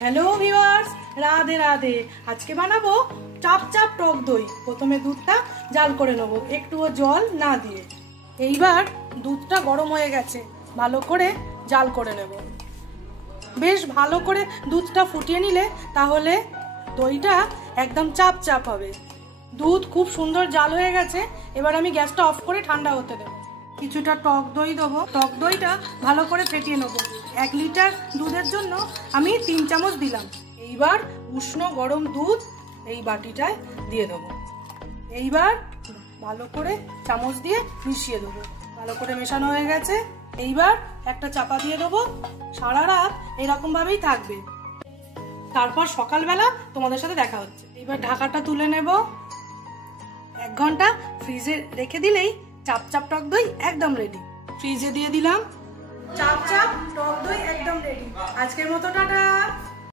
Hello viewers, Radhe Radhe. আজকে বানাবো চাপ চাপ টক দই। প্রথমে দুধটা জাল করে নেবো, একটুও জল না দিয়ে। এইবার দুধটা গরম হয়ে গেছে, ভালো করে জাল করে নেব। বেশ ভালো করে দুধটা ফুটিয়ে নিলে তাহলে দইটা একদম চাপ চাপ হবে। দুধ খুব সুন্দর জাল হয়ে গেছে। এবার আমি গ্যাসটা অফ করে ঠান্ডা হতে দেবো। কিছুটা টক দই দেবো। টক দইটা ভালো করে ফেটিয়ে নেবো। 1 লিটার দুধের জন্য আমি 3 চামচ দিলাম। এইবার উষ্ণ গরম দুধ এই বাটিটায় দিয়ে দেবো। এইবার ভালো করে চামচ দিয়ে মিশিয়ে দেবো। ভালো করে মেশানো হয়ে গেছে। এইবার একটা চাপা দিয়ে দেবো। সারা রাত এরকম ভাবেই থাকবে। তারপর সকালবেলা তোমাদের সাথে দেখা হচ্ছে। এইবার ঢাকাটা তুলে নেব। 1 ঘন্টা ফ্রিজে রেখে দিলেই চাপ চাপ টক দই একদম রেডি। ফ্রিজে দিয়ে দিলাম। চাপ চাপ টক দই একদম রেডি। আজকের মতো টাটা।